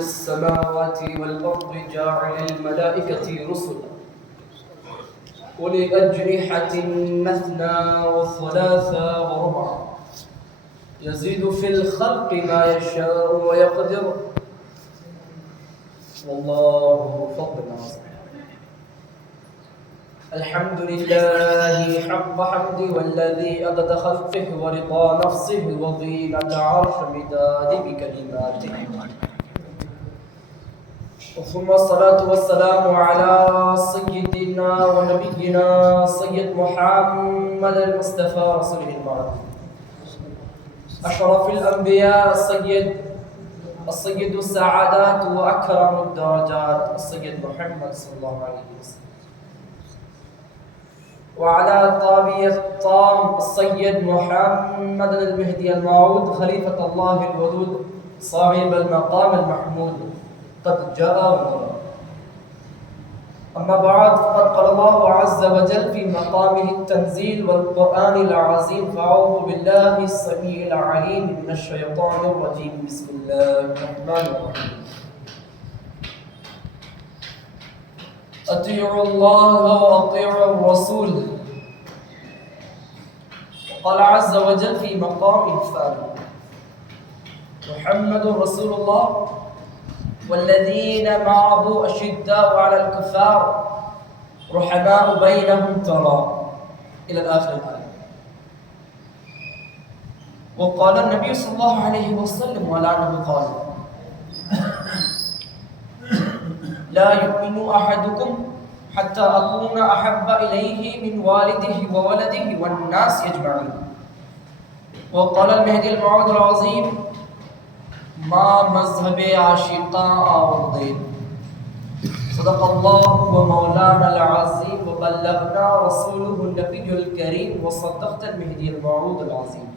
السماوات والأرض جاعل الملائكة رسلا أولي أجنحة مثنى وثلاث وربع يزيد في الخلق ما يشاء ويقدر والله فضل عظيم. الحمد لله حق حمدي والذي عدد خلقه ورضا نفسه وزينة عرش مداد بكلماته، ثم الصلاة والسلام على سيدنا ونبينا سيد محمد المصطفى رسوله المعروف أشرف الأنبياء السيد السعادات وأكرم الدرجات السيد محمد صلى الله عليه وسلم، وعلى الطابع الطام السيد محمد المهدي الموعود خليفة الله الودود صاحب المقام المحمود قد جاء ونرى. أما بعد، فقد قال الله عز وجل في مقامه التنزيل والقرآن العظيم: فأعوذ بالله السميع العليم من الشيطان الرجيم، بسم الله الرحمن الرحيم. أطيعوا الله وأطيعوا الرسول. وقال عز وجل في مقام الثاني: محمد رسول الله والذين معه أشداء على الكفار رحماء بينهم ترى إلى الآخر الآية. وقال النبي صلى الله عليه وسلم ولعنه قال: لا يؤمن أحدكم حتى أكون أحب إليه من والده وولده والناس أجمعين. وقال المهدي الموعود العظيم: ما مذهب عاشقاں اور دین. صدق اللہ و مولانا العظیم و بلغنا رسولہ النبی الکریم و صدقت المہدی الموعود العظیم.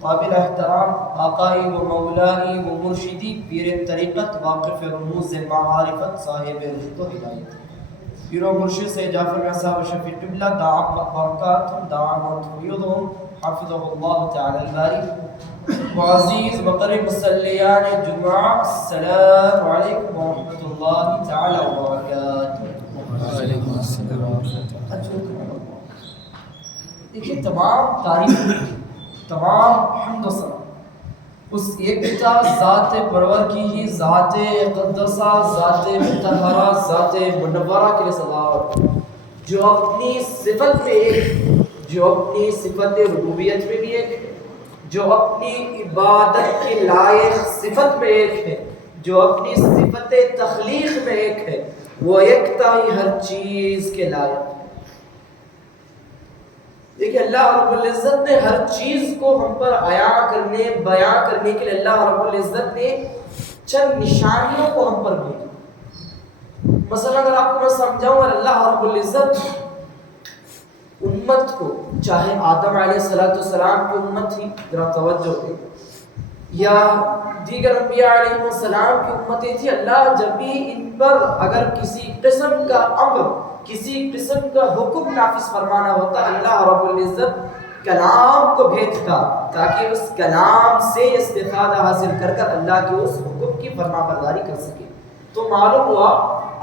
قابل احترام آقائی و مولائی و مرشدی پیر طریقت واقف رموز معارفت صاحب رشد و ہدایت پیر و مرشد سے جعفر صاحب شفیع قبلہ دعوت برکاتہم دعوت فیضہم حفظہ اللہ تعالی الباری. معزز مقرب مسلیان جمعہ، السلام علیکم ورحمۃ اللہ تعالی وبرکاتہ. وعلیکم السلام. دیکھیے، تمام تعریف، تمام حمد و ثنا اس ایک ذات پرور کی ہی ذات مقدسہ، ذات مطہرہ، ذات منورہ کے لیے صلوات، جو اپنی صفت میں ایک، جو اپنی صفت ربوبیت میں بھی ایک ہے، جو اپنی عبادت کے لائق صفت میں ایک ہے، جو اپنی صفت تخلیق میں ایک ہے، وہ یکتا ہی ہر چیز کے لائق ہے. دیکھیں، اللہ رب العزت نے ہر چیز کو ہم پر بیان کرنے کے لیے اللہ رب العزت نے چند نشانیوں کو ہم پر بھیجا. مثلا اگر آپ کو میں سمجھاؤں، اللہ رب العزت امت کو، چاہے آدم علیہ السلام کی امت تھی، ذرا توجہ دیں، یا دیگر انبیاء علیہ السلام کی امتیں تھی، اللہ جب بھی ان پر اگر کسی قسم کا امر، کسی قسم کا حکم نافذ فرمانا ہوتا، اللہ رب العزت کلام کو بھیجتا تاکہ اس کلام سے استفادہ حاصل کر کر اللہ کے اس حکم کی فرما برداری کر سکے. تو معلوم ہوا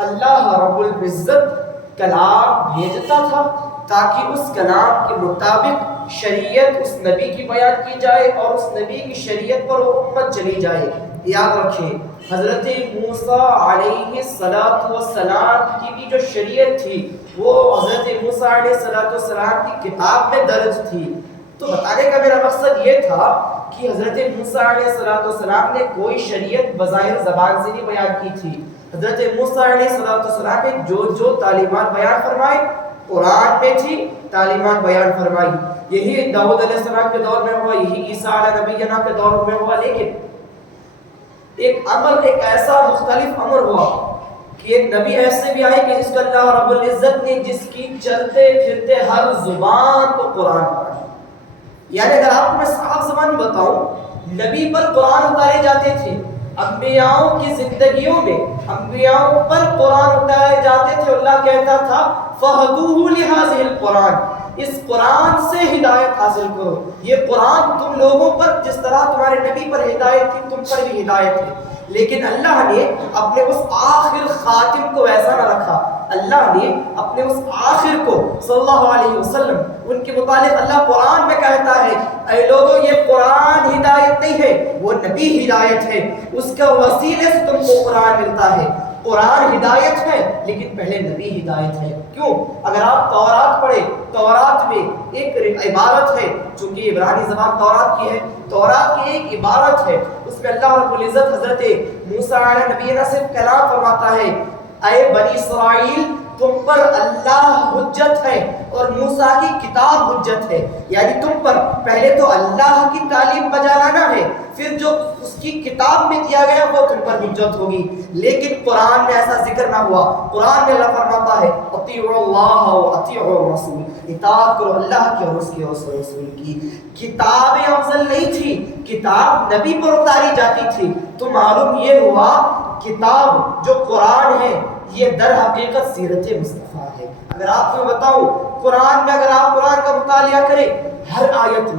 اللہ رب العزت کلام بھیجتا تھا تاکہ اس کلام کے مطابق شریعت اس نبی کی بیان کی جائے اور اس نبی کی شریعت پر وہ امت چلی جائے. یاد رکھیں، حضرت موسیٰ علیہ السلام کی بھی جو شریعت تھی وہ حضرت موسیٰ علیہ السلام کی کتاب میں درج تھی. تو بتانے کا میرا مقصد یہ تھا کہ حضرت موسیٰ علیہ السلام نے کوئی شریعت بظاہر زبان سے نہیں بیان کی تھی. حضرت موسیٰ علیہ السلام نے جو تعلیمات بیان فرمائی قرآن میں تھی، تعلیمات بیان فرمائی. یہی داؤد علیہ السلام کے دور میں ہوا، یہی عیسیٰ علیہ نبی جناب کے دور میں ہوا. لیکن ایک ایسا مختلف امر ہوا کہ ایک نبی ایسے بھی آئے کہ جس کو اللہ رب العزت نے جس کی چلتے پھرتے ہر زبان کو قرآن پڑھا. یعنی اگر آپ کو میں صاف زبان بتاؤں، نبی پر قرآن اتارے جاتے تھے، انبیاءوں کی زندگیوں میں انبیاءوں پر قرآن اتارے جاتے تھے. اللہ کہتا تھا فَهَدُوهُ لِهَذِهِ الْقُرْآنِ، اس قرآن سے ہدایت حاصل کرو. یہ قرآن تم لوگوں پر جس طرح تمہارے نبی پر ہدایت تھی، تم پر بھی ہدایت ہے. لیکن اللہ نے اپنے اس آخر خاتم کو ایسا نہ رکھا. اللہ نے اپنے اس آخر کو صلی اللہ علیہ وسلم, ان کے متعلق اللہ قرآن میں کہتا ہے اے لوگوں یہ قرآن ہدایت نہیں ہے, وہ نبی ہدایت ہے, اس کا وسیلے سے تم کو قرآن ملتا ہے. قرآن ہدایت ہے لیکن پہلے نبی ہدایت ہے. کیوں؟ اگر آپ تورات پڑھیں, تورات میں ایک عبارت ہے, چونکہ عبرانی زبان تورات کی ہے, تورات کی ایک عبارت ہے, اس میں اللہ رب العزت حضرت موسیٰ علیہ نبی سے کلام فرماتا ہے اے بنی اسرائیل تم پر اللہ حجت ہے اور موسیٰ کی کتاب حجت ہے. یعنی تم پر پہلے تو اللہ کی تعلیم بجا لانا ہے, پھر جو اس کی کتاب میں دیا گیا وہ تم پر حجت ہوگی. لیکن قرآن میں ایسا ذکر نہ ہوا. قرآن میں اللہ فرماتا ہے اطیعوا اللہ و اطیعوا الرسول, اطاعت کرو اللہ کی اور اس کے رسول کی. کتاب افضل نہیں تھی, کتاب نبی پر اتاری جاتی تھی. تو معلوم یہ ہوا کتاب جو قرآن ہے یہ در حقیقت سیرت مصطفیٰ ہے. اگر آپ کو بتاؤں قرآن میں, اگر آپ قرآن کا مطالعہ کریں, ہر آیت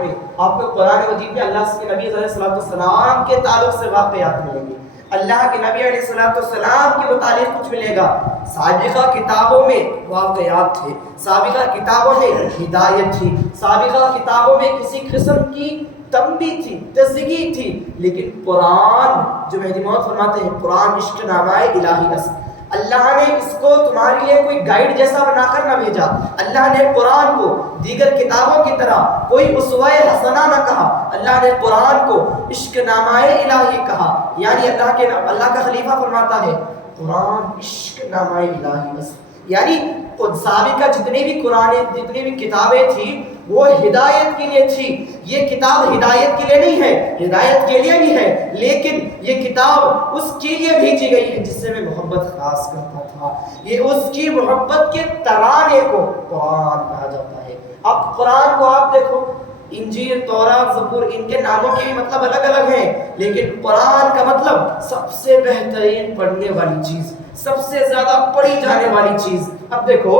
میں آپ کو قرآن مجید میں اللہ کے نبی علیہ السلام کے تعلق سے واقعات ملیں گے, اللہ کے نبی علیہ السلام کے متعلق کچھ ملے گا. سابقہ کتابوں میں واقعات تھے, سابقہ کتابوں میں ہدایت تھی, سابقہ کتابوں میں کسی قسم کی تنبیہ تھی, تزکیہ تھی. لیکن قرآن جو مہدی موعود فرماتے ہیں قرآن عشق نامہ الہی اصل, اللہ نے اس کو تمہارے لیے کوئی گائیڈ جیسا بنا کر نہ بھیجا. اللہ نے قرآن کو دیگر کتابوں کی طرح کوئی اسوہ حسنہ نہ کہا, اللہ نے قرآن کو عشق نامہ الہی کہا. یعنی اللہ کا خلیفہ فرماتا ہے قرآن عشق نامہ الہی اصل, یعنی سابقہ جتنی بھی کتابیں تھیں وہ ہدایت کے لیے تھی. یہ کتاب ہدایت کے لیے نہیں ہے, ہدایت کے لیے بھی ہے, لیکن یہ کتاب اس کے لیے بھیجی گئی ہے جس سے میں محبت خاص کرتا تھا. یہ اس کی محبت کے ترانے کو قرآن کہا جاتا ہے. اب قرآن کو آپ دیکھو, انجیل, تورات, زبور, ان کے ناموں کے بھی مطلب الگ الگ ہیں, لیکن قرآن کا مطلب سب سے بہترین پڑھنے والی چیز, سب سے زیادہ پڑھی جانے والی چیز. اب دیکھو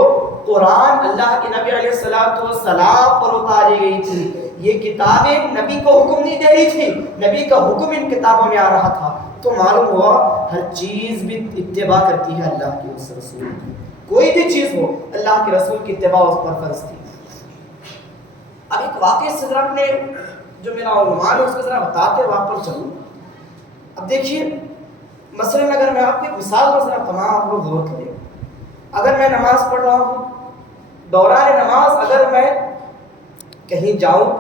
قرآن اللہ کے نبی علیہ السلام پر اتاری گئی تھی. یہ کتابیں نبی کو حکم نہیں دے رہی تھی, نبی کا حکم ان کتابوں میں آ رہا تھا. تو معلوم ہوا ہر چیز بھی اتباع کرتی ہے اللہ کے اس رسول کی. کوئی بھی چیز ہو اللہ کے رسول کی اتباع اس پر فرض تھی. اب ایک واقعی سے ذرا اپنے جو میرا عنوان ہے اس کو ذرا بتاتے وہاں پر چلوں. اب دیکھیے مثلاً اگر میں آپ کی مثال پر ذرا تمام لوگ غور کریں, اگر میں نماز پڑھ رہا ہوں, دوران نماز اگر میں کہیں جاؤں,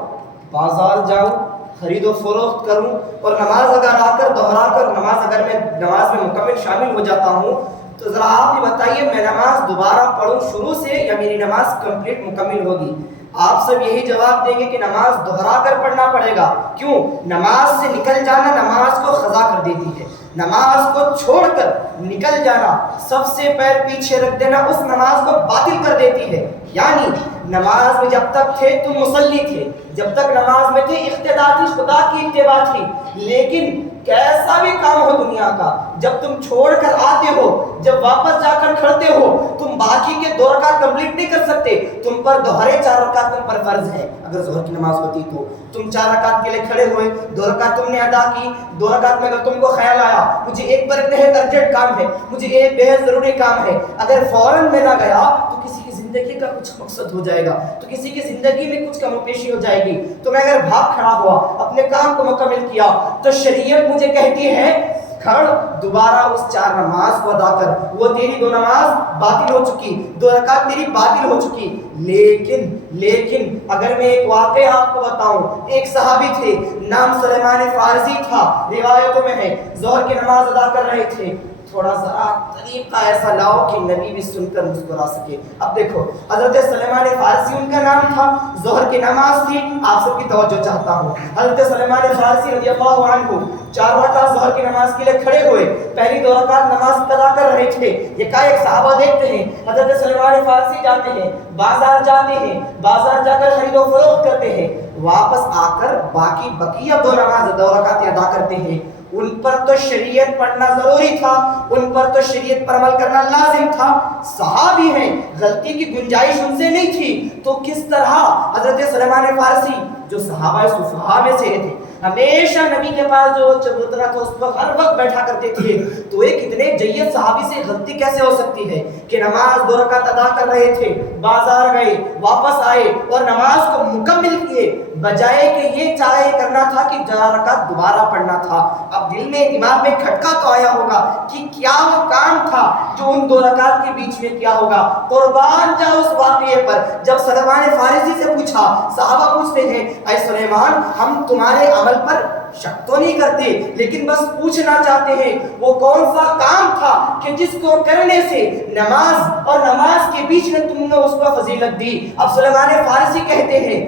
بازار جاؤں, خرید و فروخت کروں اور نماز اگر آ کر دہرا کر اگر میں نماز میں مکمل شامل ہو جاتا ہوں, تو ذرا آپ یہ بتائیے میں نماز دوبارہ پڑھوں شروع سے یا میری نماز کمپلیٹ مکمل ہوگی؟ آپ سب یہی جواب دیں گے کہ نماز دہرا کر پڑھنا پڑے گا. کیوں؟ نماز سے نکل جانا نماز کو قضا کر دیتی ہے. نماز کو چھوڑ کر نکل جانا, سب سے پیر پیچھے رکھ دینا اس نماز کو باطل کر دیتی ہے. یعنی نماز میں جب تک تھے تم مصلی تھے, جب تک نماز میں تھے اقتدا تھی, خدا کی اتباع تھی. لیکن کیسا بھی کام ہو دنیا کا, جب تم چھوڑ کر آتے ہو, جب واپس جا کر کھڑتے ہو, تم باقی کے 2 رکعت کمپلیٹ نہیں کر سکتے. تم پر دوہرے 4 رکعت تم پر فرض ہے. اگر ظہر کی نماز ہوتی تو تم 4 رکعت کے لیے کھڑے ہوئے, 2 رکعت تم نے ادا کی. 2 رکعت میں اگر تم کو خیال آیا مجھے ایک بار بہت ارجنٹ کام ہے, مجھے ایک بہت ضروری کام ہے, اگر فوراً میں نہ گیا تو کسی کی زندگی کا کچھ مقصد ہو جائے گا, تو کسی کی زندگی میں کچھ کم و پیشی ہو جائے گی. تو میں اگر بھاگ کھڑا ہوا, اپنے کام کو مکمل کیا, تو شریعت مجھے کہتی ہے کھڑ دوبارہ اس 4 نماز کو ادا کر. وہ تیری 2 نماز باطل ہو چکی, 2 رکعت تیری باطل ہو چکی. لیکن اگر میں ایک واقعہ آپ کو بتاؤں, ایک صحابی تھے, نام سلیمان فارسی تھا, روایتوں میں ہے, ظہر کی نماز ادا کر رہے تھے. تھوڑا ذرا طریقہ ایسا لاؤ کہ نبی بھی سن کر مسکرا سکے. اب دیکھو حضرت سلیمان فارسی ان کا نام تھا, ظہر کی نماز تھی, آپ سب کی توجہ چاہتا ہوں. حضرت سلیمان فارسی رضی اللہ عنہ 4 رکعت ظہر کی نماز کے لیے کھڑے ہوئے, پہلی 2 رکعت نماز ادا کر رہے تھے. یکایک صحابہ دیکھتے ہیں حضرت سلیمان فارسی جاتے ہیں, بازار جاتے ہیں, بازار جا کر خرید و فروخت کرتے ہیں, واپس آ کر بقیہ 2 نماز 2 رکعت ادا کرتے ہیں. ان پر تو شریعت پڑھنا ضروری تھا, ان پر تو شریعت پر عمل کرنا لازم تھا. صحابی ہیں, غلطی کی گنجائش ان سے نہیں تھی, تو کس طرح حضرت سلیمان فارسی جو صحابہ صفحہ میں سے تھے, ہمیشہ نبی کے پاس جو چبوترا تھا اس پر ہر وقت بیٹھا کرتے تھے. تو ایک اتنے جید صحابی سے غلطی کیسے ہو سکتی ہے کہ نماز 2 رکعت ادا کر رہے تھے, بازار گئے, واپس آئے اور نماز کو مکمل کیے, بجائے کہ یہ چاہے کرنا تھا کہ 4 رکعت دوبارہ پڑھنا تھا. اب دل میں دماغ میں کھٹکا تو آیا ہوگا کہ کیا وہ کام تھا جو ان 2 رکعت کے بیچ میں کیا ہوگا. قربان جاؤ اس واقعے پر, جب سلمان فارسی سے پوچھا, صحابہ پوچھتے ہیں اے سلیمان ہم تمہارے عمل پر شک تو نہیں کرتے لیکن بس پوچھنا چاہتے ہیں وہ کون سا کام تھا کہ جس کو کرنے سے نماز اور نماز کے بیچ میں تم نے اس کو فضیلت دی. اب سلیمان فارسی کہتے ہیں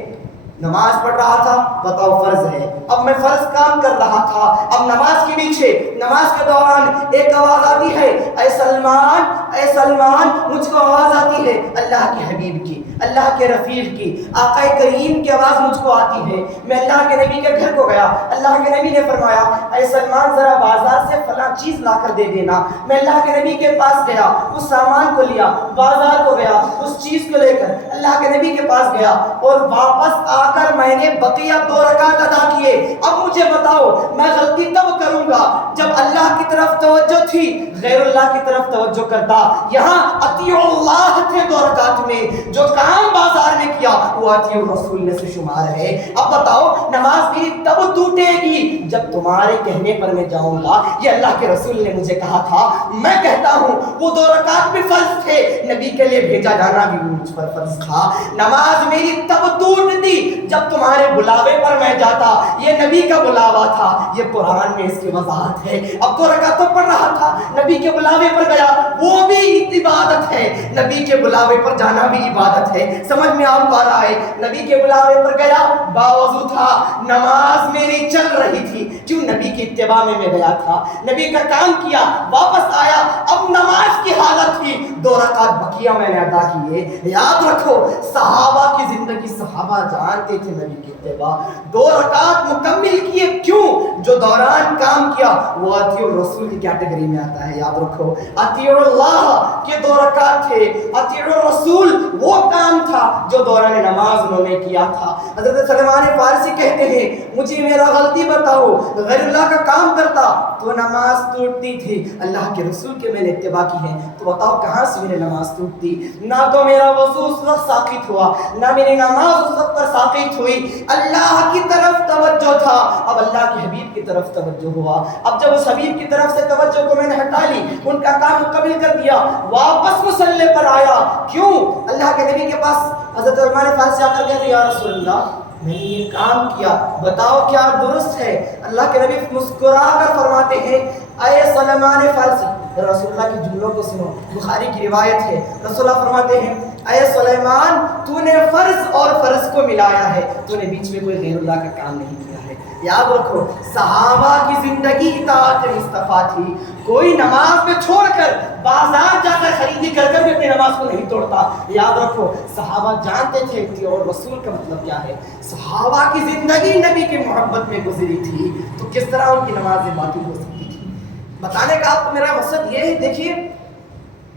نماز پڑھ رہا تھا, بتاؤ فرض ہے, اب میں فرض کام کر رہا تھا, اب نماز کے پیچھے نماز کے دوران ایک آواز آتی ہے اے سلمان اے سلمان, مجھ کو آواز آتی ہے اللہ کے حبیب کی, اللہ کے رفیق کی, آقا کریم کی آواز مجھ کو آتی ہے. میں اللہ کے نبی کے گھر کو گیا, اللہ کے نبی نے فرمایا اے سلمان ذرا بازار سے فلاں چیز لا کر دے دینا. میں اللہ کے نبی کے پاس گیا, اس سامان کو لیا, بازار کو گیا, اس چیز کو لے کر اللہ کے نبی کے پاس گیا اور واپس آ کر میں نے بقیہ 2 رکعت ادا کیے. اب مجھے بتاؤ میں غلطی تب کروں گا جب اللہ کی طرف توجہ تھی, غیر اللہ کی طرف توجہ کرتا. یہاں اطیع اللہ تھے 2 رکعت میں, جو کام بازار میں کیا وہ اطیع الرسول میں سے شمار ہے. اب بتاؤ نماز میری تب ٹوٹے گی جب تمہارے کہنے پر میں جاؤں گا یہ اللہ کے رسول نے مجھے کہا تھا. میں کہتا ہوں وہ 2 رکعت بھی فرض تھے, نبی کے لیے بھیجا جانا بھی مجھ پر فرض تھا. نماز میری تب ٹوٹتی جب تمہارے بلاوے پر میں جاتا, یہ نبی کا بلاوا تھا, یہ قرآن میں اس کی وضاحت ہے. اب 2 رکعت تو پڑھ رہا تھا, نبی کے بلاوے پر گیا, وہ بھی عبادت ہے, نبی کے بلاوے پر جانا بھی عبادت ہے. سمجھ میں آپ کو آ رہا ہے؟ نبی کے بلاوے پر گیا, باوضو تھا, نماز میری چل رہی تھی, کیوں نبی کی اتباع میں گیا تھا, نبی کا کام کیا, واپس آیا, اب نماز کی حالت تھی, 2 رکعت بقیہ میں نے ادا کیے. یاد رکھو صحابہ کی زندگی, صحابہ جانتے تھے نبی کی اتباع. 2 رکعت مکمل کیے, کیوں؟ جو دوران کام کیا وہ اطیع الرسول کی کیٹیگری میں آتا ہے. یاد رکھو اطیع اللہ کے 2 رکعت تھے, اطیع الرسول وہ کام تھا جو دوران نماز انہوں نے کیا تھا. حضرت سلمان فارسی کہتے ہیں مجھے میرا غلطی بتاؤ, غیر اللہ کا کام کرتا تو نماز ٹوٹتی تھی, اللہ کے رسول کے میں نے اتباع کی ہے تو بتاؤ کہاں سے میری نماز ٹوٹتی؟ نہ تو میرا وضو اس وقت ساقط ہوا, نہ میری نماز اس وقت پر ساقط ہوئی, اللہ کی طرف توجہ تھا. اب اللہ کے حبیب کی طرف توجہ ہوا. اب جب اس حبیب کی طرف سے توجہ کو میں نے ہٹا لی, ان کا کام مکمل کر دیا, واپس مصلی پر آیا, کیوں؟ اللہ کے نبی کے پاس حضرت سلمان فارسی آ کر کہتے یا رسول اللہ میں نے یہ کام کیا, بتاؤ کیا درست ہے؟ اللہ کے نبی مسکرا کر فرماتے ہیں اے سلمان فارسی, رسول اللہ کے جملوں کو سنو, بخاری کی روایت ہے, رسول اللہ فرماتے ہیں اے سلیمان تو نے فرض اور فرض کو ملایا ہے, تو نے بیچ میں کوئی غیر اللہ کا کام نہیں کیا ہے. یاد رکھو صحابہ کی زندگی اطاعت مصطفیٰ تھی. کوئی نماز میں چھوڑ کر بازار جا کر خریدی کر کر بھی اپنی نماز کو نہیں توڑتا. یاد رکھو صحابہ جانتے تھے کہ اور رسول کا مطلب کیا ہے. صحابہ کی زندگی نبی کی محبت میں گزری تھی, تو کس طرح ان کی نمازیں باطل ہو سکتی تھی؟ بتانے کا آپ کو میرا مقصد یہ ہے, دیکھیے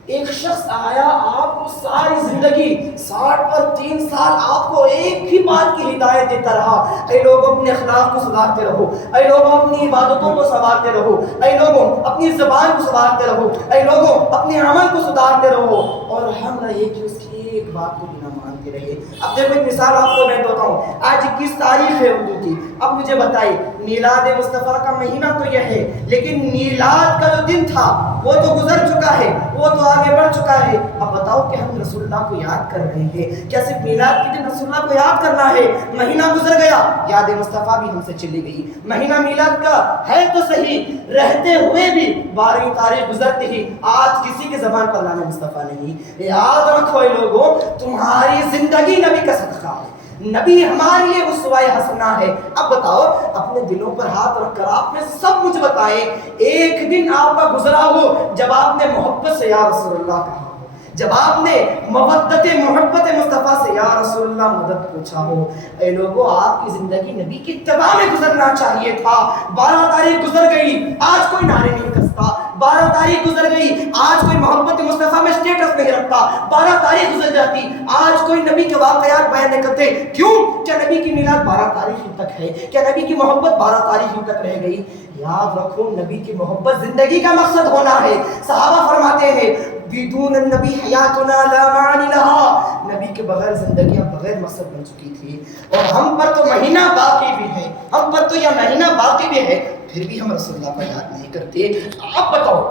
ایک شخص آیا, آپ کو ساری زندگی 60 پر 3 سال آپ کو ایک ہی بات کی ہدایت دیتا رہا, اے لوگوں اپنے اخلاق کو سدھارتے رہو, اے لوگوں اپنی عبادتوں کو سنوارتے رہو, اے لوگوں اپنی زبان کو سنوارتے رہو, اے لوگوں اپنے عمل کو سدھارتے رہو, اور ہم نہ یہ کہ اس کی ایک بات کو بنا مانتے رہے. اب دیکھو ایک مثال آپ کو میں دیتا ہوں. آج 21 تاریخ ہے اردو کی, اب مجھے بتائیے میلاد مصطفیٰ کا مہینہ تو یہ ہے, لیکن میلاد کا جو دن تھا وہ تو گزر چکا ہے, وہ تو آگے بڑھ چکا ہے. اب بتاؤ کہ ہم رسول اللہ کو یاد کر رہے ہیں, کیا صرف میلاد کے دن رسول اللہ کو یاد کرنا ہے؟ مہینہ گزر گیا, یاد مصطفیٰ بھی ہم سے چلی گئی. مہینہ میلاد کا ہے تو صحیح, رہتے ہوئے بھی 12ویں تاریخ گزرتی ہی آج کسی کے زبان پر نام مصطفیٰ نہیں. یاد رکھو اے لوگوں تمہاری زندگی نبی کا صدقہ ہے, نبی ہمارے لیے اسوہ حسنہ ہے. اب بتاؤ اپنے دلوں پر ہاتھ رکھ کر آپ نے سب مجھے بتائے, ایک دن آپ کا گزرا ہو جب آپ نے محبت سے یا رسول اللہ کہا ہو, جب آپ نے محبت مصطفیٰ سے یا رسول اللہ مدد پوچھا ہو. اے لوگوں آپ کی زندگی نبی کی اتباع میں گزرنا چاہیے تھا. 12 تاریخ گزر گئی, آج کوئی نعرے نہیں کستا. 12 تاریخ گزر گئی، آج کوئی محبت مصطفیٰ میں اسٹیٹس نہیں رکھتا، 12 تاریخ گزر جاتی، آج کوئی نبی کے واقعات بیان نہیں کرتے. کیوں؟ کیا نبی کی میلاد 12 تاریخ تک ہے؟ کیا نبی کی محبت 12 تاریخ تک رہ گئی؟ یاد رکھو نبی کی محبت زندگی کا مقصد ہونا ہے. صحابہ فرماتے ہیں بدون النبی حیاتنا لا معنی لها، نبی کے بغیر زندگیاں بغیر مقصد بن چکی تھی. اور ہم پر تو مہینہ باقی بھی ہے، ہم پر تو یہ مہینہ باقی بھی ہے، پھر بھی ہم رسول اللہ کو یاد نہیں کرتے. آپ بتاؤ،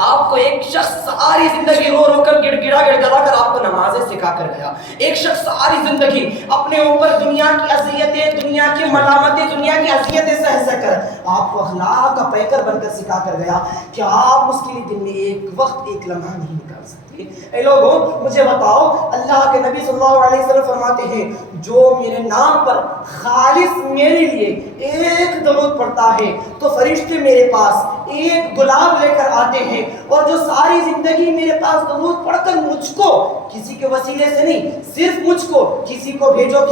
آپ کو ایک شخص ساری زندگی رو رو کر گڑ گڑا کر آپ کو نمازیں سکھا کر گیا، ایک شخص ساری زندگی اپنے اوپر دنیا کی اذیتیں، دنیا کی ملامتیں، دنیا کی اذیتیں سہ کر آپ کو اخلاق کا پیکر بن کر سکھا کر گیا. کیا آپ اس کے لیے دن میں ایک وقت ایک لمحہ نہیں نکال سکتے؟ اے لوگوں مجھے بتاؤ، اللہ کے نبی صلی اللہ علیہ وسلم فرماتے ہیں جو میرے نام پر خالص میرے لیے ایک درود پڑھتا ہے تو فرشتے میرے پاس ایک گلاب لے کر آتے ہیں، اور جو ساری زندگی میرے پاس درود پڑھ کر مجھ کو کسی کے وسیلے سے نہیں، صرف مجھ کو، کسی کو بھیجو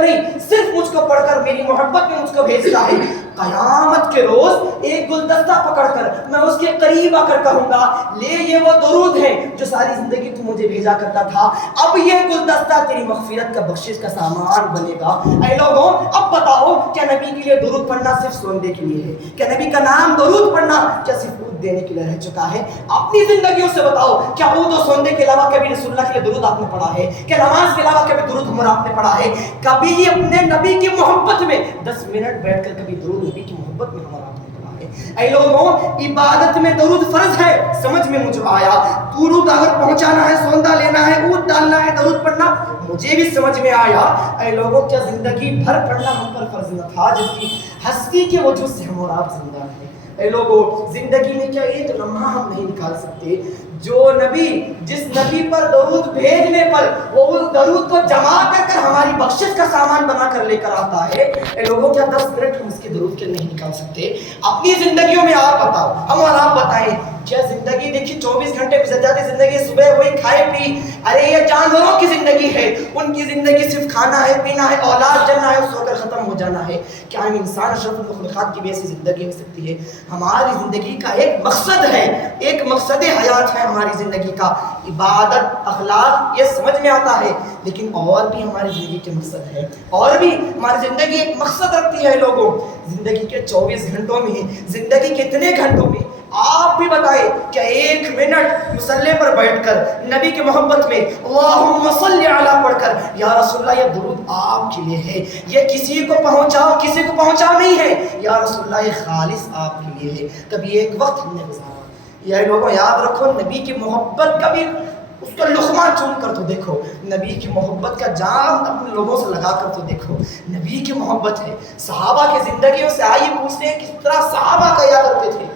نہیں، صرف مجھ کو پڑھ کر میری محبت میں مجھ کو بھیجتا ہے، قیامت کے روز ایک گلدستہ پکڑ کر میں اس کے قریب آ کر کہوں گا لے یہ وہ درود ہے جو ساری زندگی تو مجھے بھیجا کرتا تھا، اب یہ گلدستہ تیری مغفرت کا بخشش کا سامان بنے گا. اے لوگوں اب بتاؤ، کیا نبی کے لیے درود پڑھنا صرف سوندے کے لیے ہے؟ کیا نبی کا نام درود پڑھنا کیا صرف عود دینے کے لیے رہ چکا ہے؟ اپنی زندگیوں سے بتاؤ، کیا عود و سوندے کے علاوہ کبھی رسول اللہ کے لیے درود آپ نے پڑھا ہے؟ کیا نماز کے علاوہ کبھی درود ہمارا آپ نے پڑھا ہے؟ کبھی اپنے نبی کی محبت میں 10 منٹ بیٹھ کر کبھی درود نبی کی محبت میں ہمارا آپ نے پڑھا ہے؟ اے لوگوں عبادت میں درود فرض ہے، سمجھ میں مجھے آیا. درود اگر پہنچانا ہے، سوندہ لینا ہے، عود ڈالنا ہے، درود پڑھنا مجھے بھی سمجھ میں آیا. اے لوگوں کیا زندگی بھر پڑھنا ہم پر فرض نہ تھا جس کی ہستی کے وجود سے ہم اور آپ زندہ ہیں؟ اے لوگوں زندگی میں کیا ایک لمحہ ہم نہیں نکال سکتے جو نبی، جس نبی پر درود بھیجنے پر وہ اس درود کو جمع کر ہماری بخشش کا سامان بنا کر لے کر آتا ہے؟ اے لوگوں کیا 10 منٹ ہم اس کے درود کے نہیں نکال سکتے؟ اپنی زندگیوں میں آپ بتاؤ، ہم اور آپ بتائیں، کیا زندگی دیکھیے 24 گھنٹے گزر جاتے، زندگی صبح وہی کھائے پی، ارے یہ جانوروں کی زندگی ہے، ان کی زندگی صرف کھانا ہے، پینا ہے، اولاد جننا ہے، سو کر ختم ہو جانا ہے. کیا ہم انسان اشرف المخلوقات کی بھی ایسی زندگی ہو سکتی ہے؟ ہماری زندگی کا ایک مقصد ہے، ایک مقصد حیات ہے ہماری زندگی کا، عبادت، اخلاق، یہ سمجھ میں آتا ہے، لیکن اور بھی ہماری زندگی کے مقصد ہے، اور بھی ہماری زندگی ایک مقصد رکھتی ہے. لوگوں زندگی کے 24 گھنٹوں میں، زندگی کے اتنے گھنٹوں میں آپ بھی بتائیں کیا 1 منٹ مصلی پر بیٹھ کر نبی کی محبت میں اللہم صلی علی پڑھ کر یا رسول اللہ یہ درود آپ کے لیے ہے، یہ کسی کو پہنچاؤ نہیں ہے، یا رسول اللہ یہ خالص آپ کے لیے ہے، کبھی ایک وقت ہم نے گزارا؟ یہ لوگوں یاد رکھو نبی کی محبت کبھی اس کا لقمہ چون کر تو دیکھو، نبی کی محبت کا جام اپنے لوگوں سے لگا کر تو دیکھو، نبی کی محبت ہے. صحابہ کی زندگیوں سے آئیے پوچھتے ہیں کس طرح صحابہ کا یاد کرتے تھے.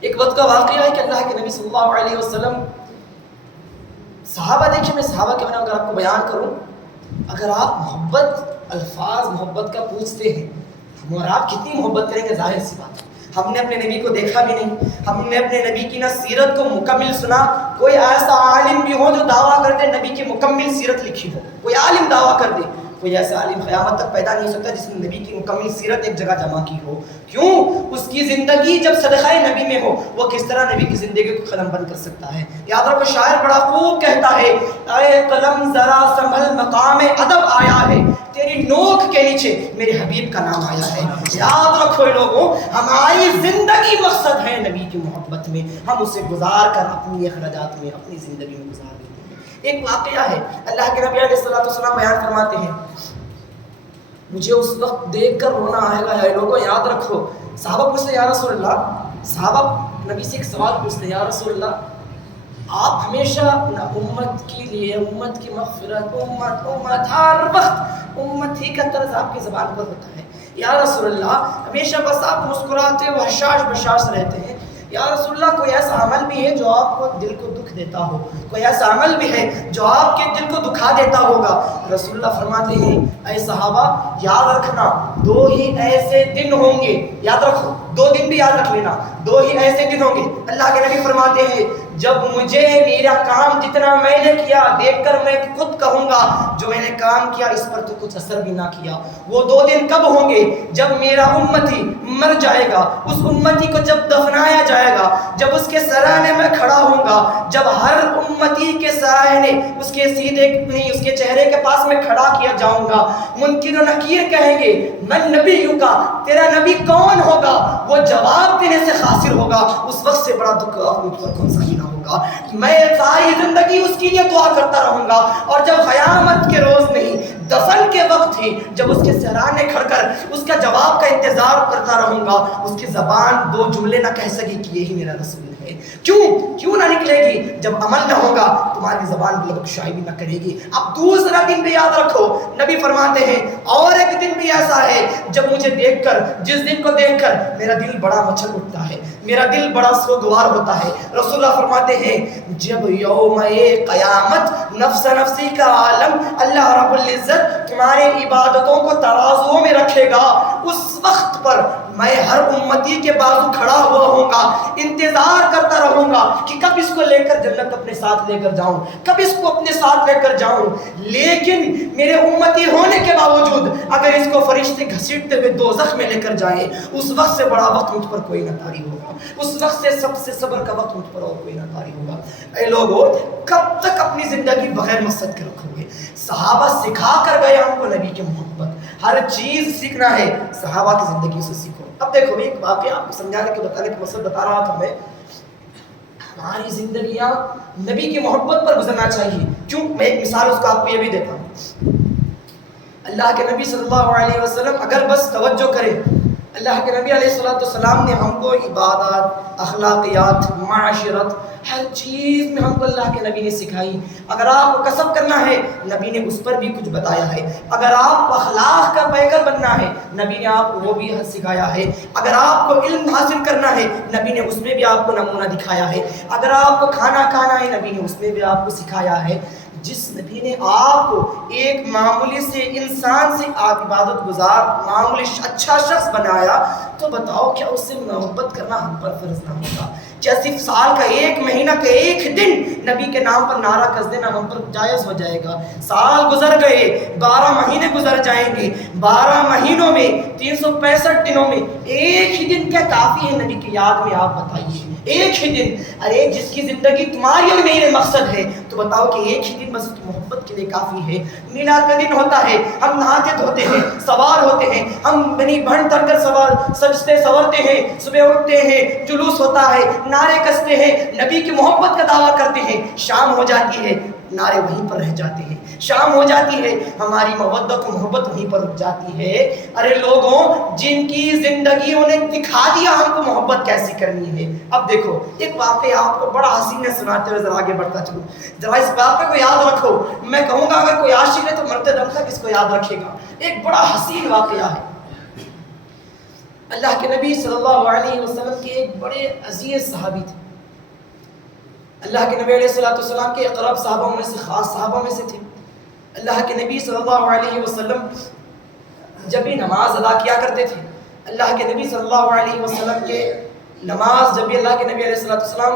ایک وقت کا واقعہ ہے کہ اللہ کے نبی صلی اللہ علیہ وسلم صحابہ، دیکھیں میں صحابہ کے بارے میں اگر آپ کو بیان کروں، اگر آپ محبت، الفاظ محبت کا پوچھتے ہیں، ہم اور آپ کتنی محبت کریں گے؟ ظاہر سی بات ہے ہم نے اپنے نبی کو دیکھا بھی نہیں، ہم نے اپنے نبی کی نہ سیرت کو مکمل سنا. کوئی ایسا عالم بھی ہو جو دعویٰ کرتے نبی کی مکمل سیرت لکھی ہو، کوئی عالم دعویٰ کر دے، کوئی ایسا عالم قیامت تک پیدا نہیں ہو سکتا جس نے نبی کی مکمل سیرت ایک جگہ جمع کی ہو. کیوں؟ اس کی زندگی جب صدقہ نبی میں ہو، وہ کس طرح نبی کی زندگی کو قلم بند کر سکتا ہے؟ یاد رکھو شاعر بڑا خوب کہتا ہے اے قلم ذرا سنبھل مقام ادب آیا ہے، تیری نوک کے نیچے میرے حبیب کا نام آیا ہے. یاد رکھو لوگوں ہماری زندگی مقصد ہے نبی کی محبت میں، ہم اسے گزار کر اپنی اخراجات میں، اپنی زندگی میں گزار دیتے ہیں. ایک واقعہ ہے، اللہ کے نبی علیہ السلام بیان فرماتے ہیں مجھے اس وقت دیکھ کر رونا آئے گا. یا لوگوں یاد رکھو، صحابہ پوچھتے یا رسول اللہ، صحابہ نبی سے ایک سوال پوچھتے یا رسول اللہ آپ ہمیشہ امت کے لیے، امت کی مغفرت، امت ہر وقت امت ہی کا طرز آپ کی زبان پر ہوتا ہے. یا رسول اللہ ہمیشہ بس آپ مسکراتے و حشاش بشاش رہتے ہیں. یا رسول اللہ کوئی ایسا عمل بھی ہے جو آپ کو دل کو دکھ دیتا ہو، کوئی ایسا عمل بھی ہے جو آپ کے دل کو دکھا دیتا ہوگا؟ رسول اللہ فرماتے ہیں اے صحابہ یاد رکھنا 2 ہی ایسے دن ہوں گے، یاد رکھو 2 دن بھی یاد رکھ لینا، 2 ہی ایسے دن ہوں گے. اللہ کے نبی فرماتے ہیں جب مجھے میرا کام جتنا میں نے کیا دیکھ کر میں خود کہوں گا جو میں نے کام کیا اس پر تو کچھ اثر بھی نہ کیا. وہ 2 دن کب ہوں گے؟ جب میرا امتی مر جائے گا, اس امتی کو جب دفنایا جائے گا, جب اس کے سرانے میں کھڑا ہوں گا, جب ہر امتی کے سرانے اس کے سیدھے نہیں اس کے چہرے کے پاس میں کھڑا کیا جاؤں گا. منکر و نکیر کہیں گے من نبی کا, تیرا نبی کون ہوگا؟ وہ جواب دینے سے خاسر ہوگا. اس وقت سے بڑا دکھ مجھ پر کون سا ہی نہ ہوگا. میں ساری زندگی اس کے لیے دعا کرتا رہوں گا, اور جب قیامت کے روز نہیں دفن کے وقت ہی جب اس کے سرانے کھڑ کر اس کا جواب کا انتظار کرتا رہوں گا, اس کی زبان 2 جملے نہ کہہ سکے کہ یہی میرا رسول ہے. کیوں نہ نکلے گی؟ جب عمل نہ ہوگا تمہاری زبان لبک شائی بھی نہ کرے گی. اب دوسرا دن بھی یاد رکھو, نبی فرماتے ہیں اور ایک دن بھی ایسا ہے جب مجھے دیکھ کر, جس دن کو دیکھ کر میرا دل بڑا مچل اٹھتا ہے, میرا دل بڑا سوگوار ہوتا ہے. رسول اللہ فرماتے ہیں جب یوم قیامت نفس نفسی کا عالم اللہ رب العزت تمہارے عبادتوں کو ترازو میں رکھے گا, اس وقت پر میں ہر امتی کے بازو کھڑا ہوا ہوں گا, انتظار کرتا رہوں گا کہ کب اس کو لے کر جنت اپنے ساتھ لے کر جاؤں, کب اس کو اپنے ساتھ لے کر جاؤں. لیکن میرے امتی ہونے کے باوجود اگر اس کو فرشتے گھسیٹتے ہوئے دوزخ میں لے کر جائیں, اس وقت سے بڑا وقت مجھ پر کوئی نہ طاری ہوگا, اس وقت سے سب سے صبر کا وقت مجھ پر اور کوئی نہ طاری ہوگا. اے لوگو, کب تک اپنی زندگی بغیر مقصد کے رکھو گے؟ صحابہ سکھا کر گئے ہم کو نبی کے محبت, ہر چیز سیکھنا ہے صحابہ کی زندگی سے سیکھو. اب دیکھو ایک واقعہ آپ کو سمجھانے کے بتانے کا مقصد بتا رہا تھا میں, ہماری زندگیاں نبی کی محبت پر گزرنا چاہیے. کیوں؟ میں ایک مثال اس کو آپ کو یہ بھی دیتا ہوں. اللہ کے نبی صلی اللہ علیہ وسلم اگر بس توجہ کرے, اللہ کے نبی علیہ السلام نے ہم کو عبادات, اخلاقیات, معاشرت, ہر چیز میں ہم کو اللہ کے نبی نے سکھائی. اگر آپ کو کسب کرنا ہے نبی نے اس پر بھی کچھ بتایا ہے, اگر آپ کو اخلاق کا پیکر بننا ہے نبی نے آپ کو وہ بھی سکھایا ہے, اگر آپ کو علم حاصل کرنا ہے نبی نے اس میں بھی آپ کو نمونہ دکھایا ہے, اگر آپ کو کھانا کھانا ہے نبی نے اس میں بھی آپ کو سکھایا ہے. جس نبی نے آپ کو ایک معمولی سے انسان سے آپ عبادت گزار معمولی اچھا شخص بنایا, تو بتاؤ کیا اس سے محبت کرنا ہم پر فرض نہ ہوگا؟ کیا صرف سال کا 1 مہینہ کا 1 دن نبی کے نام پر نعرہ کس دینا ہم پر جائز ہو جائے گا؟ سال گزر گئے, 12 مہینے گزر جائیں گے, 12 مہینوں میں 365 دنوں میں ایک ہی دن کیا کافی ہے نبی کی یاد میں؟ آپ بتائیے, ایک ہی دن. ارے جس کی زندگی تمہاری اور میرے مقصد ہے, تو بتاؤ کہ ایک ہی دن بس محبت کے لیے کافی ہے. میلاد کا دن ہوتا ہے, ہم نہاتے دھوتے ہیں, سوار ہوتے ہیں, ہم بنی بھن تر کر سوار سجتے سورتے ہیں, صبح اٹھتے ہیں, جلوس ہوتا ہے, نعرے کستے ہیں, نبی کی محبت کا دعویٰ کرتے ہیں. شام ہو جاتی ہے, نعرے وہیں پر رہ جاتے ہیں. شام ہو جاتی ہے, ہماری مودت و محبت وہیں پر رک جاتی ہے. ارے لوگوں, جن کی زندگیوں نے دکھا دیا ہم کو محبت کیسی کرنی ہے. اب دیکھو ایک واقعہ آپ کو بڑا حسین سناتے ہوئے ذرا آگے بڑھتا چلوں. ذرا اس واقعے کو یاد رکھو. میں کہوں گا اگر کوئی عاشق ہے تو مرتے دم تک اس کو یاد رکھے گا. ایک بڑا حسین واقعہ ہے. اللہ کے نبی صلی اللہ علیہ وسلم کے ایک بڑے عزیز صحابی تھے. اللہ کے نبی علیہ السلام کے اقرب صحابوں میں سے, خاص صحابوں میں سے تھے. اللہ کے نبی صلی اللہ علیہ وسلم جب بھی نماز ادا کیا کرتے تھے, اللہ کے نبی صلی اللہ علیہ وسلم کے نماز جب بھی اللہ کے نبی علیہ السلام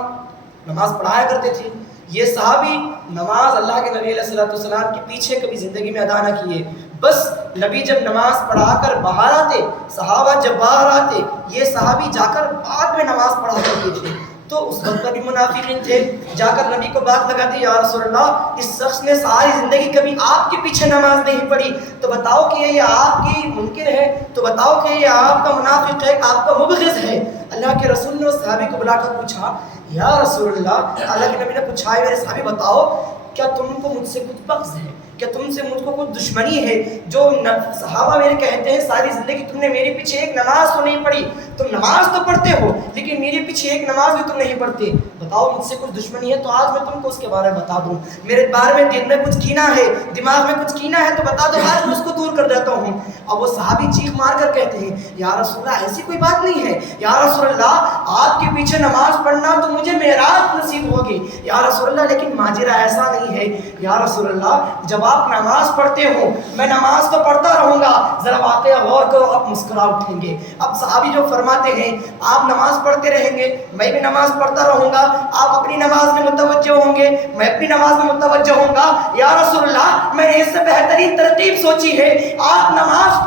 نماز پڑھایا کرتے تھے, یہ صحابی نماز اللہ کے نبی علیہ السلام کے پیچھے کبھی زندگی میں ادا نہ کیے. بس نبی جب نماز پڑھا کر باہر آتے, صحابہ جب باہر آتے, یہ صحابی جا کر بعد میں نماز پڑھا کرتے تھے. تو اس وقت بھی منافقین تھے, جا کر نبی کو بات لگاتے, یا رسول اللہ اس شخص نے ساری زندگی کبھی آپ کے پیچھے نماز نہیں پڑھی, تو بتاؤ کہ یہ آپ کی منکر ہے, تو بتاؤ کہ یہ آپ کا منافق ہے, آپ کا مبغض ہے. اللہ کے رسول نے اس صحابی کو بلا کر پوچھا, یا رسول اللہ, اللہ کے نبی نے پوچھا ہے میرے صحابی بتاؤ کیا تم کو مجھ سے کچھ بغض ہے, کیا تم سے مجھ کو کچھ دشمنی ہے؟ جو صحابہ میرے کہتے ہیں ساری زندگی تم نے میرے پیچھے ایک نماز تو نہیں پڑھی, تم نماز تو پڑھتے ہو لیکن میرے پیچھے ایک نماز بھی تم نہیں پڑھتے, بتاؤ مجھ سے کچھ دشمنی ہے تو آج میں تم کو اس کے بارے میں بتا دوں. میرے بارے میں دل میں کچھ کینہ ہے, دماغ میں کچھ کینہ ہے, تو بتا دو, آج میں اس کو دور کر دیتا ہوں. اب وہ صحابی چیخ مار کر کہتے ہیں, یا رسول اللہ ایسی کوئی بات نہیں ہے, یا رسول اللہ آپ کے پیچھے نماز پڑھنا تو مجھے معراج نصیب ہوگی, یا رسول اللہ لیکن ماجرا ایسا نہیں ہے, یا رسول اللہ جب آپ نماز پڑھتے ہو میں نماز تو پڑھتا رہوں گا, ذرا واقعہ غور کرو, آپ مسکرا اٹھیں گے. اب صحابی جو فرماتے ہیں آپ نماز پڑھتے رہیں گے میں بھی نماز پڑھتا رہوں گا, آپ اپنی نماز میں متوجہ ہوں گے میں اپنی نماز میں متوجہ ہوں گا. یا رسول اللہ میں نے اس سے بہترین ترتیب سوچی ہے, آپ نماز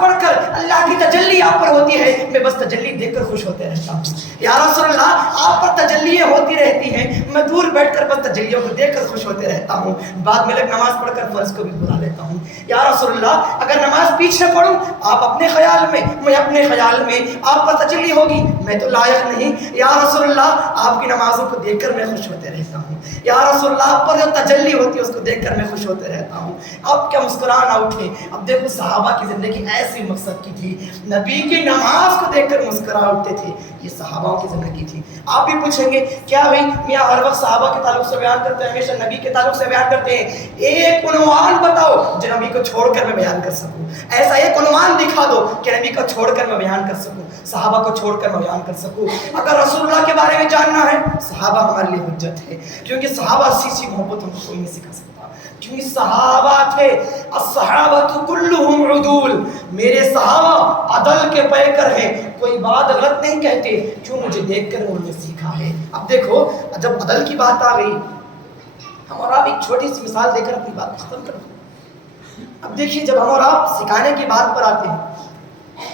پڑھ کر اللہ کی تجلی آپ پر ہوتی ہے, میں بس تجلی دیکھ کر خوش ہوتے رہتا ہوں. یا رسول اللہ آپ پر تجلیاں ہوتی رہتی ہیں, میں دور بیٹھ کر بس تجلیوں کو دیکھ کر خوش ہوتے رہتا ہوں, بعد میں لگ نماز پڑھ کر فرض کو بھی بلا لیتا ہوں. یا رسول اللہ اگر نماز پیچھے پڑھوں آپ اپنے خیال میں میں اپنے خیال میں, آپ پر تجلی ہوگی میں تو لائق نہیں. یا رسول اللہ آپ کی نمازوں کو دیکھ کر میں خوش ہوتے رہتا ہوں. یا رسول اللہ آپ پر جو تجلی ہوتی ہے اس کو دیکھ کر میں خوش ہوتے رہتا ہوں. اب کیا مسکرانا اٹھے. اب دیکھو صحابہ کی زندگی ایسی مقصد کی تھی, نبی کی نماز کو دیکھ کر مسکرا اٹھتے تھے. یہ صحابہ کی زندگی تھی. آپ بھی پوچھیں گے کیا بھائی میاں ہر وقت صحابہ کے تعلق سے بیان کرتے ہیں, ہمیشہ نبی کے تعلق سے بیان کرتے ہیں, ایک عنوان بتاؤ جو نبی کو چھوڑ کر میں بیان کر سکوں, ایسا ایک عنوان دکھا دو کہ نبی کو چھوڑ کر میں بیان کر سکوں, صحابہ کو چھوڑ کر میں بیان کر سکوں. اگر رسول اللہ کے بارے میں جاننا ہے صحابہ ہمارے لیے حجت ہے, کیونکہ صحابہ سی محبت ہم کو کوئی نہیں سکھا سکتا, کیونکہ صحابہ تھے الصحابہ کلہم عدول, میرے صحابہ عدل کے پیکر ہیں, کوئی بات غلط نہیں کہتے, کیوں مجھے دیکھ کر انہوں نے سیکھا ہے. اب دیکھو جب عدل کی بات آ گئی, ہم اور آپ ایک چھوٹی سی مثال دے کر اپنی بات ختم کر دیں. اب دیکھیے جب ہم اور آپ سکھانے کی بات پر آتے ہیں,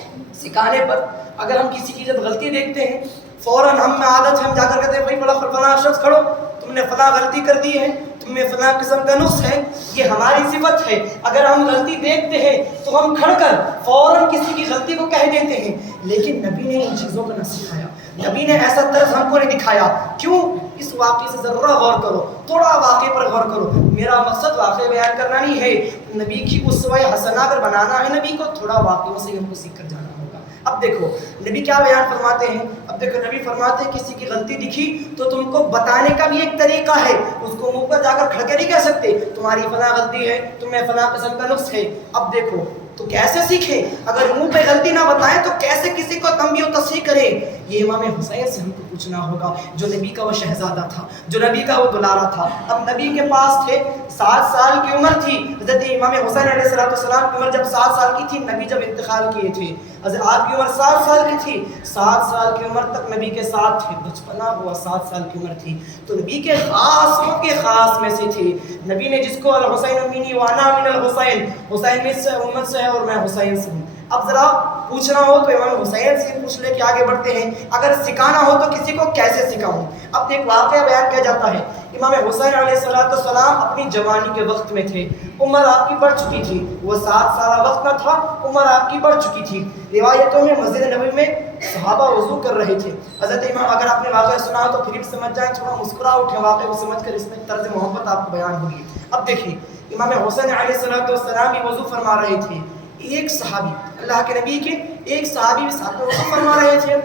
سکھانے پر اگر ہم کسی کی جب غلطی دیکھتے ہیں فوراً ہم میں عادت ہے ہم جا کر کہتے ہیں بھائی بڑا فلاں شخص کھڑو, تم نے فلاں غلطی کر دی ہے, تم میں فلاں قسم کا نقص ہے, یہ ہماری صفت ہے. اگر ہم غلطی دیکھتے ہیں تو ہم کھڑ کر فوراً کسی کی غلطی کو کہہ دیتے ہیں, لیکن نبی نے ان چیزوں کو نہ سکھایا, نبی نے ایسا طرز ہم کو نہیں دکھایا. کیوں؟ اس واقعے سے ذرا غور کرو, تھوڑا واقعے پر غور کرو. میرا مقصد واقعہ بیان کرنا نہیں ہے, نبی کی اسوہ حسنہ اگر بنانا ہے نبی کو, تھوڑا واقعوں سے ہم کو سیکھ کر جانا ہوگا. اب دیکھو نبی کیا بیان فرماتے ہیں. اب دیکھو نبی فرماتے ہیں کسی کی غلطی دکھی تو تم کو بتانے کا بھی ایک طریقہ ہے, اس کو منہ پر جا کر کھڑ کے نہیں کہہ سکتے تمہاری فلاں غلطی ہے, تم میں فلاں قسم کا نقص ہے. اب دیکھو تو کیسے سیکھیں, اگر منہ پہ غلطی نہ بتائیں تو کیسے کسی کو تنبیہ و تصحیح کریں. یہ امام حسین سے ہم کو پوچھنا ہوگا, جو نبی کا وہ شہزادہ تھا, جو نبی کا وہ دلارا تھا. اب نبی کے پاس تھے 7 سال کی عمر تھی, حضرت امام حسین علیہ السلام کی عمر جب 7 سال کی تھی نبی جب انتقال کیے تھے, حضرت آپ کی عمر 7 سال کی تھی, 7 سال کی عمر تک نبی کے ساتھ تھے, بچپنا ہوا 7 سال کی عمر تھی تو نبی کے خاصوں کے خاص میں سے تھے. نبی نے جس کو الحسین منی وانا من الحسین, حسین میں سے امت سے ہے اور میں حسین سے ہوں. اب ذرا پوچھنا ہو تو امام حسین سے پوچھ لے کے آگے بڑھتے ہیں, اگر سکھانا ہو تو کسی کو کیسے سکھاؤں. اب ایک واقعہ بیان کیا جاتا ہے, امام حسین علیہ السلام اپنی جوانی کے وقت میں تھے, عمر آپ کی بڑھ چکی تھی, وہ 7 سالہ وقت نہ تھا, عمر آپ کی بڑھ چکی تھی. روایتوں میں مسجد نبوی میں صحابہ وضو کر رہے تھے. حضرت امام اگر آپ نے واقعہ سنا ہو تو پھر بھی سمجھ جائیں, تھوڑا مسکرا اٹھیں واقعے کو سمجھ کر, اس میں طرز محبت آپ کو بیان ہوگی. اب دیکھیے امام حسین علیہ السلام بھی وضو فرما رہے تھے, ایک صحابی اللہ کے نبی کے ایک صحابی بھی ساتھ میں وضو فرما رہے تھے.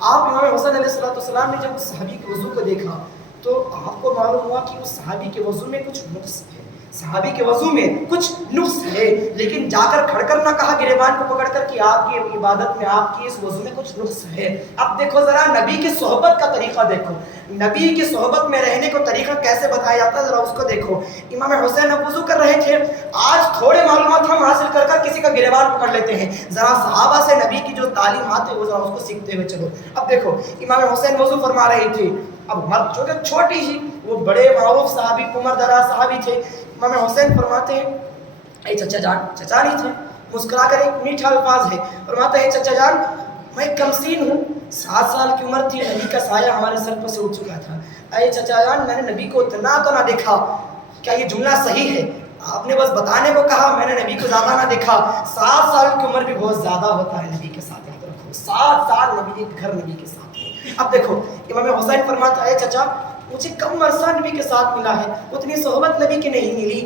آپ امام حسین علیہ السلام نے جب اس صحابی کے وضو کو دیکھا تو آپ کو معلوم ہوا کہ اس صحابی کے وضو میں کچھ نقص ہے, صحابی کے وضو میں کچھ نقص ہے, لیکن جا کر کھڑ کر نہ کہا گریبان کو پکڑ کر کہ آپ کی عبادت میں آپ کی اس وضو میں کچھ نقص ہے. اب دیکھو ذرا نبی کی صحبت کا طریقہ دیکھو, نبی کی صحبت میں رہنے کو طریقہ کیسے بتایا جاتا ہے, ذرا اس کو دیکھو. امام حسین اب وضو کر رہے تھے, آج تھوڑے معلومات ہم حاصل کر کر کسی کا گریبان پکڑ لیتے ہیں, ذرا صحابہ سے نبی کی جو تعلیمات ہے وہ ذرا اس کو سیکھتے ہوئے چلو. اب دیکھو امام حسین وضو فرما رہے تھے, اب مرد جو کہ چھوٹی سی, وہ بڑے معروف صحابی عمر دراز صحابی تھے. امام حسین فرماتے ہیں اے چچا جان, چچا نہیں تھے, مسکرا کر ایک میٹھا الفاظ ہے, فرماتے ہیں چچا جان میں کمسین ہوں, 7 سال کی عمر تھی, نبی کا سایہ ہمارے سر پر سے اٹھ چکا تھا. اے چچا جان میں نے نبی کو اتنا تو نہ دیکھا, کیا یہ جملہ صحیح ہے؟ آپ نے بس بتانے کو کہا, میں نے نبی کو زیادہ نہ دیکھا. 7 سال کی عمر بھی بہت زیادہ ہوتا ہے نبی کے ساتھ, یاد رکھو 7 سال نبی کے گھر نبی کے ساتھ ہے. اب دیکھو امام حسین فرماتا ہے چچا مجھے کم عرصہ نبی کے ساتھ ملا ہے, اتنی صحبت نبی کی نہیں ملی,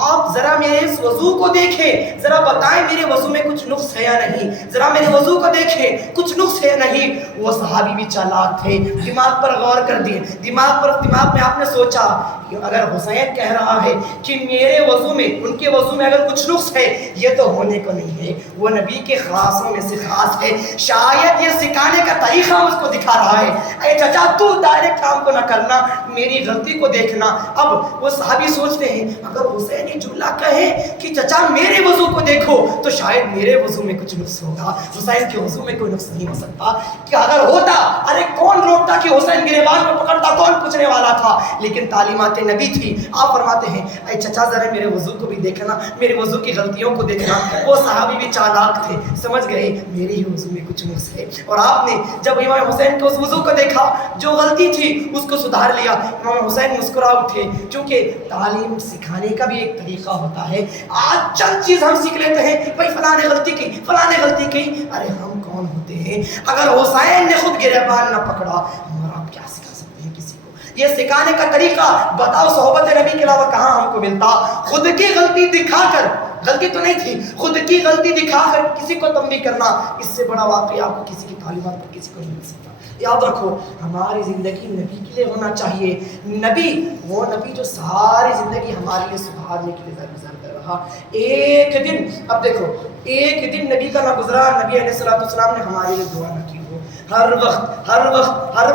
آپ ذرا میرے اس وضو کو دیکھیں, ذرا بتائیں میرے وضو میں کچھ نقص ہے یا نہیں, ذرا میرے وضو کو دیکھیں کچھ نقص ہے نہیں. وہ صحابی بھی چالاک تھے, دماغ پر غور کر دیے, دماغ میں آپ نے سوچا اگر حسین کہہ رہا ہے کہ میرے وضو میں ان کے وضو میں اگر کچھ نقص ہے یہ تو ہونے کو نہیں ہے، وہ نبی کے خاصوں میں سے خاص ہے، شاید یہ سکھانے کا طریقہ اس کو دکھا رہا ہے۔ اے چچا تو ڈائریکٹ کام کو نہ کرنا، میری غلطی کو دیکھنا۔ اب وہ صحابی سوچتے ہیں اگر حسین یہ جملہ کہے کہ چچا میرے وضو کو دیکھو تو شاید میرے وضو میں کچھ نقص ہوگا، حسین کے وضو میں کوئی نقص نہیں ہو سکتا۔ کہ اگر ہوتا ارے کون روکتا کہ حسین گریبان میں پکڑتا، کون پوچھنے والا تھا؟ لیکن تعلیمات نبی تھی۔ آپ فرماتے ہیں اے چچا ذرا میرے وضو کو بھی دیکھنا، میرے وضو کی غلطیوں کو دیکھنا۔ وہ صحابی بھی چالاک تھے، سمجھ گئے میرے ہی وضو میں کچھ نقص ہے، اور آپ نے جب امام حسین کے اس وضو کو دیکھا جو غلطی تھی اس کو سدھار لیا۔ امام حسین مسکرا اٹھے، کیونکہ تعلیم سکھانے کا بھی ایک طریقہ ہوتا ہے۔ آج چند چیز ہم سیکھ لیتے ہیں، بھائی فلاں نے غلطی کی، فلاں نے غلطی کی، ارے ہم کون ہوتے ہیں؟ اگر حسین نے خود گریبان نہ پکڑا اور آپ کیا سکھا سکتے ہیں کسی کو؟ یہ سکھانے کا طریقہ بتاؤ صحبت نبی کے علاوہ کہاں ہم کو ملتا؟ خود کی غلطی دکھا کر، غلطی تو نہیں تھی، خود کی غلطی دکھا کر کسی کو تنبیہ کرنا، اس سے بڑا واقعہ آپ کو کسی کی تعلیمات پر کسی کو نہیں مل سکتا۔ یاد رکھو ہماری زندگی نبی کے لیے ہونا چاہیے، نبی وہ نبی جو ساری زندگی ہمارے لیے سدھارنے کے لیے گزر کر رہا۔ ایک دن اب دیکھو ایک دن نبی کا نہ گزرا نبی علیہ السلام نے ہمارے لیے دعا نہ کی ہو۔ ہر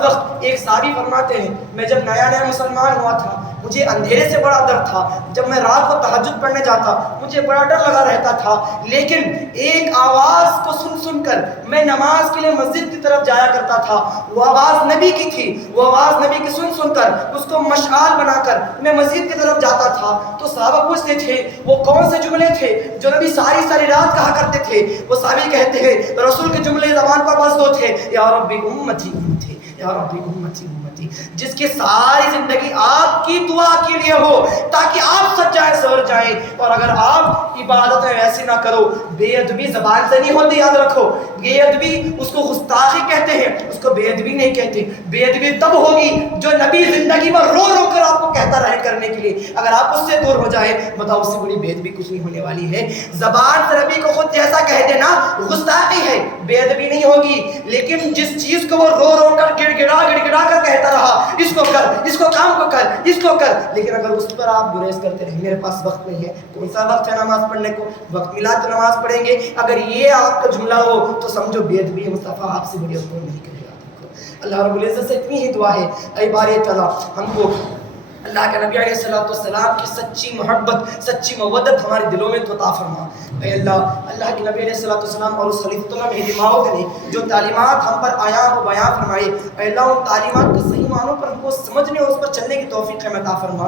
وقت ایک صحابی فرماتے ہیں میں جب نیا مسلمان ہوا تھا مجھے اندھیرے سے بڑا ڈر تھا، جب میں رات کو تہجد پڑھنے جاتا مجھے بڑا ڈر لگا رہتا تھا، لیکن ایک آواز کو سن کر میں نماز کے لیے مسجد کی طرف جایا کرتا تھا، وہ آواز نبی کی تھی، وہ آواز نبی کی سن کر اس کو مشعل بنا کر میں مسجد کی طرف جاتا تھا۔ تو صحابہ پوچھتے تھے وہ کون سے جملے تھے جو نبی ساری رات کہا کرتے تھے؟ وہ صحابی کہتے ہیں رسول کے جملے زبان پر بس دو تھے، یا ربی امتی امتی، یا ربی امتی امتی، جس کی ساری زندگی آپ کی دعا کے لیے ہو تاکہ آپ سچ جائیں سور جائیں۔ اور اگر آپ عبادتیں ایسی نہ کرو، بے ادبی زبان سے نہیں ہوتی، یاد رکھو بے ادبی اس کو گستاخی کہتے ہیں، اس کو بے ادبی نہیں کہتے۔ بے ادبی تب ہوگی جو نبی زندگی میں رو کر آپ کو کہتا رہے کرنے کے لیے، اگر آپ اس سے دور ہو جائے بتاؤ اس سے بڑی بے ادبی کچھ نہیں ہونے والی ہے۔ زبان سے نبی کو خود جیسا کہہ دینا گستاخی ہے، بے ادبی نہیں ہوگی، لیکن جس چیز کو وہ رو کر گڑ گڑا کر کہتا رہا اس کو کر، اس کو کام کو کر، اس کو کر، لیکن اگر اس پر آپ گریز کرتے رہیں میرے پاس وقت نہیں ہے، کون سا وقت ہے نماز پڑھنے کو، وقت ملا تو نماز پڑھیں گے، اگر یہ آپ کا جملہ ہو تو سمجھو بے ادبی مصطفیٰ آپ سے بڑی افضل نہیں کرے گا۔ اللہ رب العزت سے اتنی ہی دعا ہے اے باری تعالیٰ ہم کو اللہ کے نبی علیہ السلام کی سچی محبت سچی مودت ہمارے دلوں میں تو عطا فرما۔ اے اللہ کے نبی علیہ السلام اور اس خلیفۃ اللہ مہدی موعود نے جو تعلیمات ہم پر آیا وہ بیان فرمائے، اے اللہ ان تعلیمات کو صحیح معنوں پر ہم کو سمجھنے اور اس پر چلنے کی توفیق ہمیں عطا فرما۔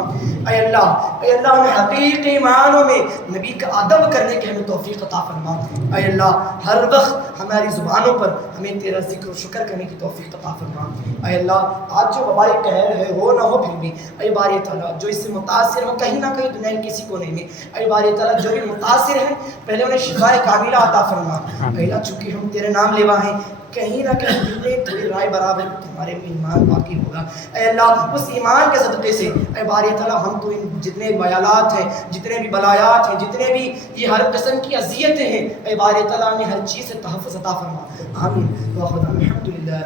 اے اللہ ہمیں حقیقی معنوں میں نبی کا ادب کرنے کی ہمیں توفیق عطا فرما۔ اے اللہ ہر وقت ہماری زبانوں پر ہمیں تیرا ذکر و شکر کرنے کی توفیق عطا فرما۔ اے اللہ آج جو وبائی قہر ہے وہ نہ ہو پھر بھی، اے باری تعالیٰ جو اس سے متاثر ہو کہیں نہ کہیں دنیا میں کسی کو نہیں ملے، اے باری تعالیٰ جو بھی متاثر ہیں پہلے انہیں شفائے کاملہ عطا فرما۔ اے اللہ چونکہ ہم تیرے نام لیوا ہیں کہیں نہ کہیں دل میں تھوڑی رائے برابر تمہارے میں ایمان باقی ہوگا، اے اللہ اس ایمان کے صدقے سے اے باری تعالیٰ ہم تو ان جتنے بیالات ہیں جتنے بھی بلایات ہیں جتنے بھی یہ ہر قسم کی اذیتیں ہیں اے باری تعالیٰ ہمیں ہر چیز سے تحفظ عطا فرما۔ آمین۔ وخدا الحمدللہ۔